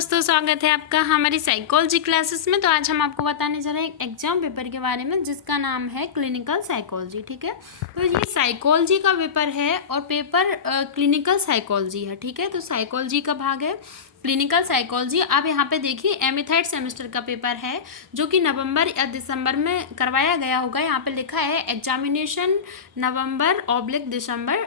दोस्तों, स्वागत है आपका हमारी साइकोलॉजी क्लासेस में। तो आज हम आपको बताने जा रहे हैं एग्जाम पेपर के बारे में जिसका नाम है क्लिनिकल साइकोलॉजी। ठीक है, तो ये साइकोलॉजी का पेपर है और पेपर क्लिनिकल साइकोलॉजी है। ठीक है, तो साइकोलॉजी का भाग है क्लिनिकल साइकोलॉजी। आप यहाँ पे देखिए एमिथाइड सेमेस्टर का पेपर है जो कि नवंबर या दिसंबर में करवाया गया होगा। यहाँ पे लिखा है एग्जामिनेशन नवंबर/दिसंबर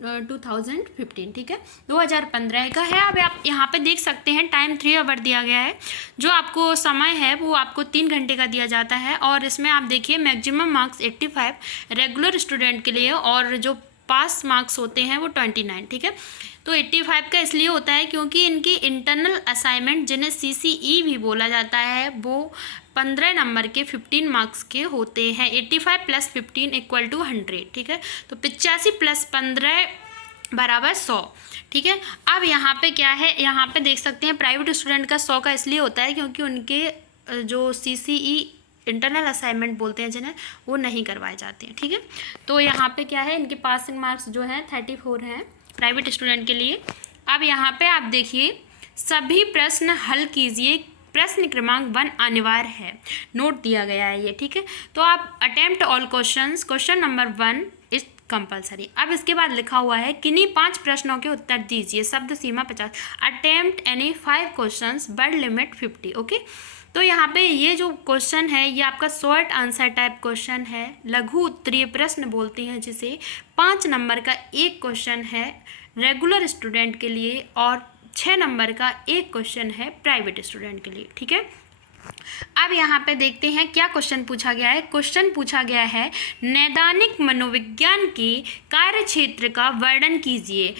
2015। ठीक है, 2015 का है। अब आप यहाँ पे देख सकते हैं टाइम 3 आवर दिया गया है। जो आपको समय है वो आपको 3 घंटे का दिया जाता है और इसमें आप देखिए मैक्सिमम मार्क्स 85 रेगुलर स्टूडेंट के लिए और जो पास मार्क्स होते हैं वो 29। ठीक है, तो 85 का इसलिए होता है क्योंकि इनकी इंटरनल असाइनमेंट जिन्हें CCE भी बोला जाता है वो 15 नंबर के 15 मार्क्स के होते हैं। 85 + 15 = 100। ठीक है, तो 85 + 15 = 100। ठीक है, अब यहाँ पे क्या है, यहाँ पे देख सकते हैं प्राइवेट स्टूडेंट का 100 का इसलिए होता है क्योंकि उनके जो CCE इंटरनल असाइनमेंट बोलते हैं जिन्हें, वो नहीं करवाए जाते हैं। ठीक है, तो यहाँ पे क्या है, इनके पासिंग मार्क्स जो हैं 34 हैं प्राइवेट स्टूडेंट के लिए। अब यहाँ पे आप देखिए सभी प्रश्न हल कीजिए, प्रश्न क्रमांक 1 अनिवार्य है, नोट दिया गया है ये। ठीक है, तो आप attempt all questions, question number 1 is compulsory. अब इसके बाद लिखा हुआ है किन्हीं 5 प्रश्नों के उत्तर दीजिए, शब्द सीमा 50, attempt any 5 questions, word limit 50। Okay, तो यहाँ पे ये जो क्वेश्चन है ये आपका शॉर्ट आंसर टाइप क्वेश्चन है, लघु उत्तरीय प्रश्न बोलते हैं जिसे। 5 नंबर का एक क्वेश्चन है रेगुलर स्टूडेंट के लिए और 6 नंबर का एक क्वेश्चन है प्राइवेट स्टूडेंट के लिए। ठीक है, अब यहाँ पे देखते हैं क्या क्वेश्चन पूछा गया है। क्वेश्चन पूछा गया है नैदानिक मनोविज्ञान के कार्य क्षेत्र का वर्णन कीजिए,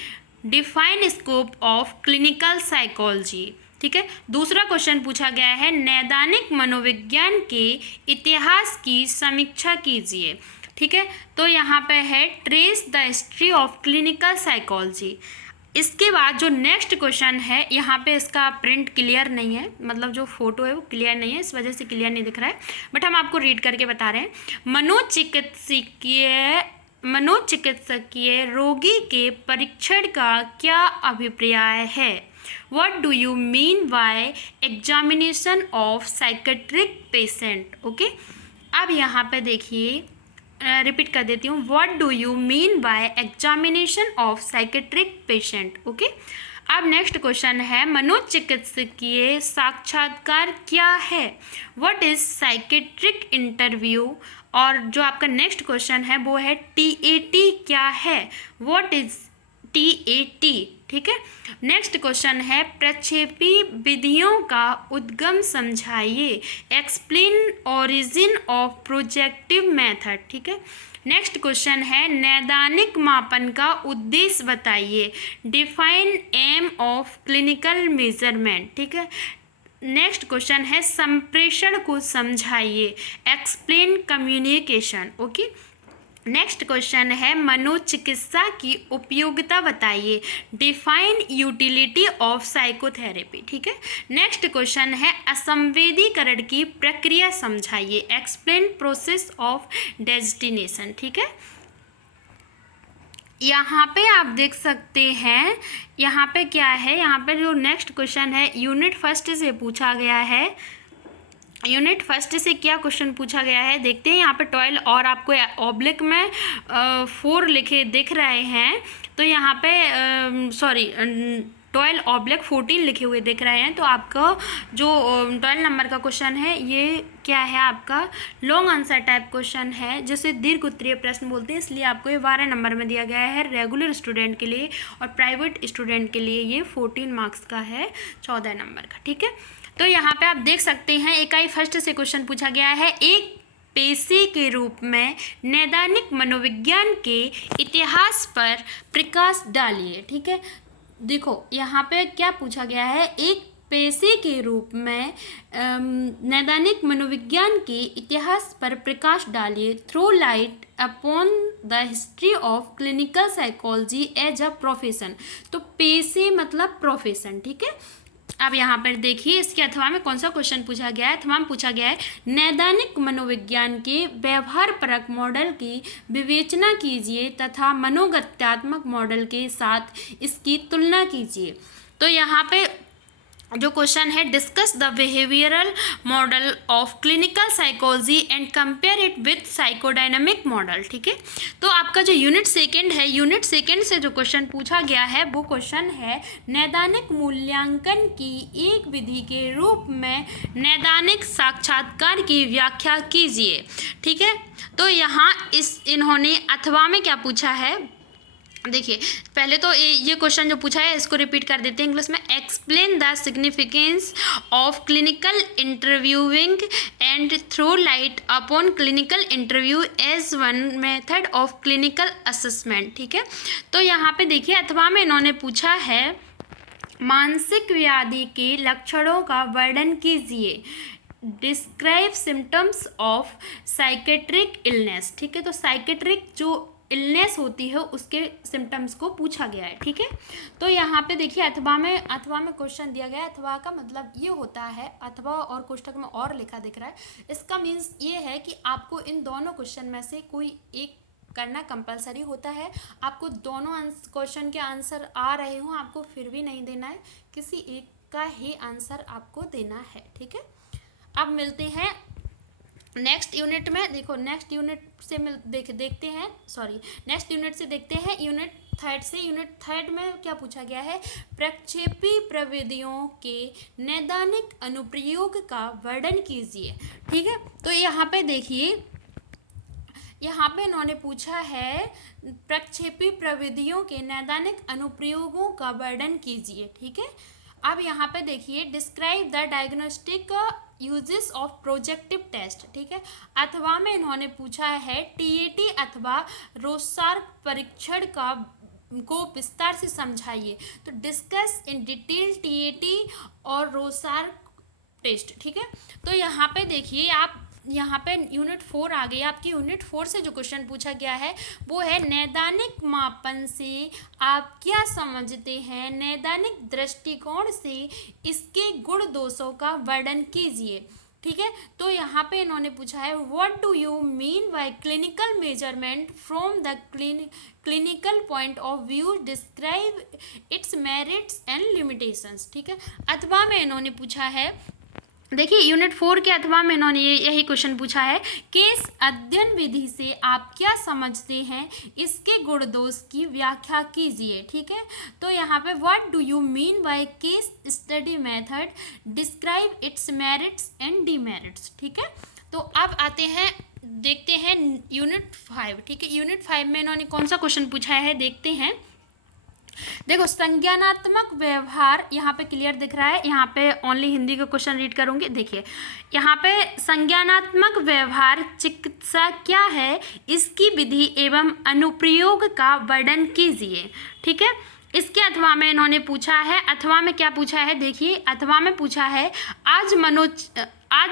define scope of clinical psychology. ठीक है, दूसरा क्वेश्चन पूछा गया है नैदानिक मनोविज्ञान के इतिहास की समीक्षा कीजिए। ठीक है, तो यहाँ पे है trace the history of clinical psychology. इसके बाद जो नेक्स्ट क्वेश्चन है, यहाँ पे इसका प्रिंट क्लियर नहीं है, मतलब जो फोटो है वो क्लियर नहीं है, इस वजह से क्लियर नहीं दिख रहा है, बट हम आपको रीड करके बता रहे हैं। मनोचिकित्सकीय रोगी के परीक्षण का क्या अभिप्राय है? What do you mean by examination of psychiatric patient? Okay, अब यहाँ पे देखिए रिपीट कर देती हूँ, What do you mean by examination of psychiatric patient? Okay, अब नेक्स्ट क्वेश्चन है मनोचिकित्सकीय साक्षात्कार क्या है? What is psychiatric interview? और जो आपका नेक्स्ट क्वेश्चन है वो है TAT क्या है? What is TAT? ठीक है, नेक्स्ट क्वेश्चन है प्रक्षेपी विधियों का उद्गम समझाइए, explain origin of projective method. ठीक है, नेक्स्ट क्वेश्चन है नैदानिक मापन का उद्देश्य बताइए, define aim of clinical measurement. ठीक है, नेक्स्ट क्वेश्चन है संप्रेषण को समझाइए, explain communication. Okay, next question है मनोचिकित्सा की उपयोगिता बताइए, डिफाइन यूटिलिटी ऑफ साइकोथेरेपी। ठीक है, नेक्स्ट क्वेश्चन है असंवेदीकरण की प्रक्रिया समझाइए, एक्सप्लेन प्रोसेस ऑफ डेस्टिनेशन। ठीक है, यहाँ पे आप देख सकते हैं, यहाँ पे क्या है, यहाँ पे जो नेक्स्ट क्वेश्चन है यूनिट फर्स्ट से पूछा गया है। यूनिट फर्स्ट से क्या क्वेश्चन पूछा गया है देखते हैं। यहाँ पे 12 और आपको ऑब्लिक में 4 लिखे दिख रहे हैं, तो यहाँ पे 12/14 लिखे हुए दिख रहे हैं। तो आपका जो 12 नंबर का क्वेश्चन है ये क्या है, आपका लॉन्ग आंसर टाइप क्वेश्चन है जिसे दीर्घ उत्तरीय प्रश्न बोलते हैं, इसलिए आपको ये 12 नंबर में दिया गया है रेगुलर स्टूडेंट के लिए, और प्राइवेट स्टूडेंट के लिए ये 14 मार्क्स का है 14 नंबर का। ठीक है, तो यहाँ पे आप देख सकते हैं इकाई फर्स्ट से क्वेश्चन पूछा गया है, एक पेशे के रूप में नैदानिक मनोविज्ञान के इतिहास पर प्रकाश डालिए। ठीक है, देखो यहाँ पे क्या पूछा गया है, एक पेशे के रूप में नैदानिक मनोविज्ञान के इतिहास पर प्रकाश डालिए, throw light upon the history of clinical psychology as a profession. तो पेशे मतलब प्रोफेशन। ठीक है, अब यहाँ पर देखिए इसके अथवा में कौन सा क्वेश्चन पूछा गया है। अथवा में पूछा गया है नैदानिक मनोविज्ञान के व्यवहार परक मॉडल की विवेचना कीजिए तथा मनोगत्यात्मक मॉडल के साथ इसकी तुलना कीजिए। तो यहाँ पे जो क्वेश्चन है, discuss the behavioural model of clinical psychology and compare it with psychodynamic model. ठीक है, तो आपका जो यूनिट सेकंड है, यूनिट सेकंड से जो क्वेश्चन पूछा गया है वो क्वेश्चन है, नैदानिक मूल्यांकन की एक विधि के रूप में नैदानिक साक्षात्कार की व्याख्या कीजिए। ठीक है, तो यहाँ इन्होंने अथवा में क्या पूछा है, देखिए पहले तो ये क्वेश्चन जो पूछा है इसको रिपीट कर देते हैं इंग्लिश में। Explain the significance of clinical interviewing and throw light upon clinical interview as one method of clinical assessment. ठीक है, तो यहाँ पे देखिए अथवा में इन्होंने पूछा है, मानसिक व्याधि के लक्षणों का वर्णन कीजिए, describe symptoms of psychiatric illness. ठीक है, तो साइकेट्रिक जो इलनेस होती है उसके सिम्टम्स को पूछा गया है। ठीक है, तो यहाँ पे देखिए अथवा में क्वेश्चन दिया गया है। अथवा का मतलब ये होता है, अथवा और कोष्ठक में और लिखा दिख रहा है, इसका मीन्स ये है कि आपको इन दोनों क्वेश्चन में से कोई एक करना कंपलसरी होता है। आपको दोनों क्वेश्चन के आंसर आ रहे हों, आपको फिर भी नहीं देना है, किसी एक का ही आंसर आपको देना है। ठीक है, अब मिलते हैं नेक्स्ट यूनिट में। देखो नेक्स्ट यूनिट से देखते हैं, नेक्स्ट यूनिट से देखते हैं यूनिट थर्ड से। यूनिट थर्ड में क्या पूछा गया है, प्रक्षेपी प्रविधियों के नैदानिक अनुप्रयोग का वर्णन कीजिए। ठीक है, तो यहाँ पे देखिए, यहाँ पे इन्होंने पूछा है प्रक्षेपी प्रविधियों के नैदानिक अनुप्रयोगों का वर्णन कीजिए। ठीक है, अब यहाँ पे देखिए, describe the diagnostic uses of projective test. ठीक है, अथवा में इन्होंने पूछा है टीएटी अथवा रोसार्क परीक्षण को विस्तार से समझाइए। तो डिस्कस इन डिटेल टीएटी और रोसार्क टेस्ट। ठीक है, तो यहाँ पे देखिए, आप यहाँ पे यूनिट 4 आ गई। आपकी यूनिट 4 से जो क्वेश्चन पूछा गया है वो है, नैदानिक मापन से आप क्या समझते हैं, नैदानिक दृष्टिकोण से इसके गुण दोषों का वर्णन कीजिए। ठीक है, तो यहाँ पे इन्होंने पूछा है, what do you mean by clinical measurement from the clinical point of view, describe it's merits and limitations. ठीक है, अथवा में इन्होंने पूछा है, देखिए यूनिट 4 के अथवा में इन्होंने यही क्वेश्चन पूछा है, केस अध्ययन विधि से आप क्या समझते हैं, इसके गुण दोष की व्याख्या कीजिए। ठीक है, तो यहाँ पे what do you mean by case study method, describe it's merits and demerits. ठीक है, तो अब आते हैं, देखते हैं यूनिट 5। ठीक है, यूनिट 5 में इन्होंने कौन सा क्वेश्चन पूछा है देखते हैं। देखो संज्ञानात्मक व्यवहार यहाँ पे क्लियर दिख रहा है, यहाँ पे ओनली हिंदी का क्वेश्चन रीड करूँगी। देखिए यहाँ पे संज्ञानात्मक व्यवहार चिकित्सा क्या है, इसकी विधि एवं अनुप्रयोग का वर्णन कीजिए। ठीक है, इसके अथवा में इन्होंने पूछा है, अथवा में क्या पूछा है, देखिए अथवा में पूछा है, आज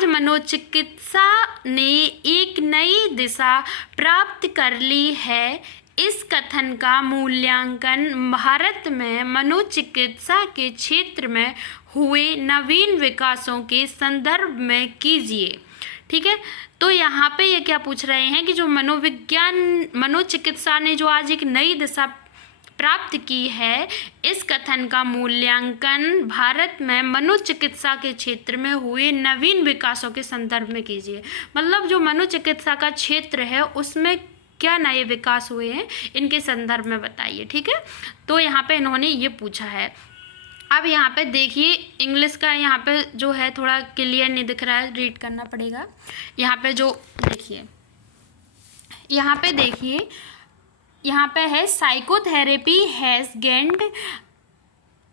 मनोचिकित्सा ने एक नई दिशा प्राप्त कर ली है, इस कथन का मूल्यांकन भारत में मनोचिकित्सा के क्षेत्र में हुए नवीन विकासों के संदर्भ में कीजिए। ठीक है, तो यहाँ पे ये क्या पूछ रहे हैं कि जो मनोचिकित्सा ने जो आज एक नई दिशा प्राप्त की है, इस कथन का मूल्यांकन भारत में मनोचिकित्सा के क्षेत्र में हुए नवीन विकासों के संदर्भ में कीजिए। मतलब जो मनोचिकित्सा का क्षेत्र है उसमें क्या नए विकास हुए हैं, इनके संदर्भ में बताइए। ठीक है, तो यहाँ पे इन्होंने ये पूछा है। अब यहाँ पे देखिए इंग्लिश का यहाँ पे जो है थोड़ा क्लियर नहीं दिख रहा है, रीड करना पड़ेगा। यहाँ पे जो देखिए, यहाँ पे है, psychotherapy has gained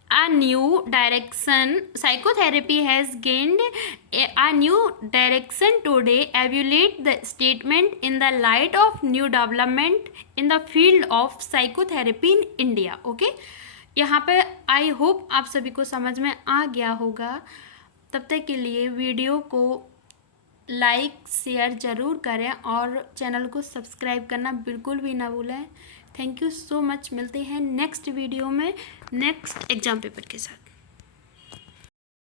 a new direction. Psychotherapy has gained a new direction today. Evaluate the statement in the light of new development in the field of psychotherapy in India. Okay? यहाँ पे आई होप आप सभी को समझ में आ गया होगा। तब तक के लिए वीडियो को लाइक शेयर ज़रूर करें और चैनल को सब्सक्राइब करना बिल्कुल भी ना भूलें। Thank you so much. मिलते हैं नेक्स्ट वीडियो में नेक्स्ट एग्जाम पेपर के साथ।